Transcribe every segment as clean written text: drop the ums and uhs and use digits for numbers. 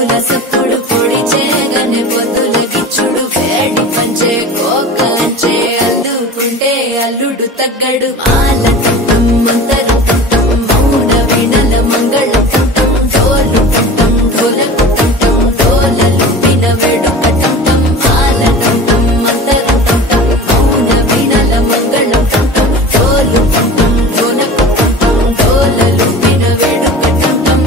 డప్పుల సప్పుడు పొడి చేయగానే పొద్దుల గిచ్చుడు వేడి పంచే కోకలంచే అల్లుకుంటే అల్లుడు తగ్గడు మాల టంటం మంతర టంటం మౌన వీణల మంగళ టంటం డోలు టంటం ఢోలకు టంటం డోలలు విన వేడుక టంటం మాల టంటం మంతర టంటం మౌన వీణల మంగళ టంటం డోలు టంటం ఢోలకు టంటం డోలలు విన వేడుక టంటం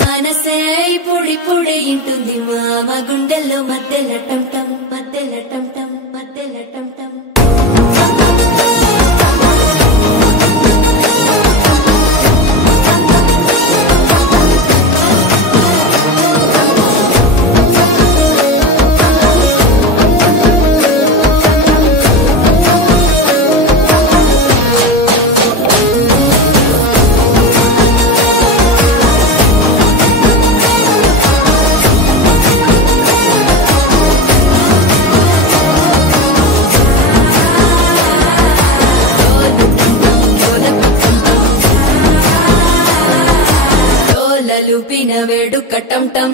మనసే పొడి పొడి ఇంటుంది మామ గుండెల్లో మధ్యల టంటం మధ్యల టంటం మధ్యల టంటం లూపిన వేడుక టంటం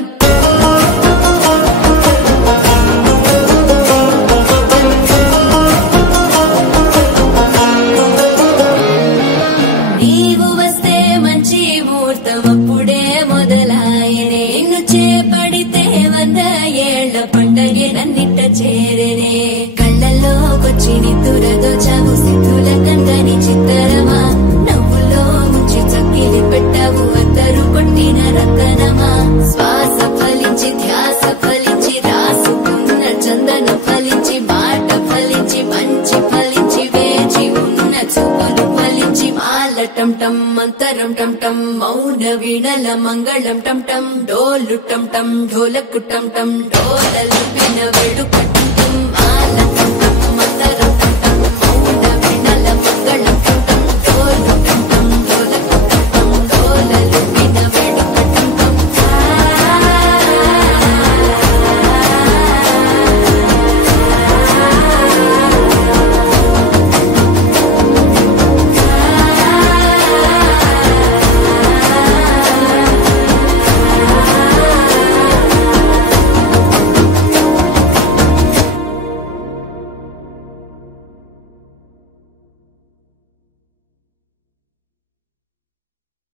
నీవు వస్తే మంచి ముహూర్తం అప్పుడే మొదలాయనే నిన్ను చేపడితే 100 ఏళ్ల పండగే నన్నిట్ట చేరనే కళ్ళల్లోకొచ్చి నిద్దురదోచావు సిద్ధుల కందని చిత్తరమా నవ్వులో ముంచి చక్కిలి పెట్టావు అద్దరు కొట్టిన రతనమా శ్వాస ఫలించి ధ్యాస ఫలించి రాసుకున్న చందన ఫలించి మాట ఫలించి మంచి ఫలించి వేచి ఉన్న చూపులు ఫలించి మాల టంటం మంతరం టంటం మౌన వీణల మంగళం టంటం డోలు టంటం ఢోలకు టంటం డోలలు విన వేడుక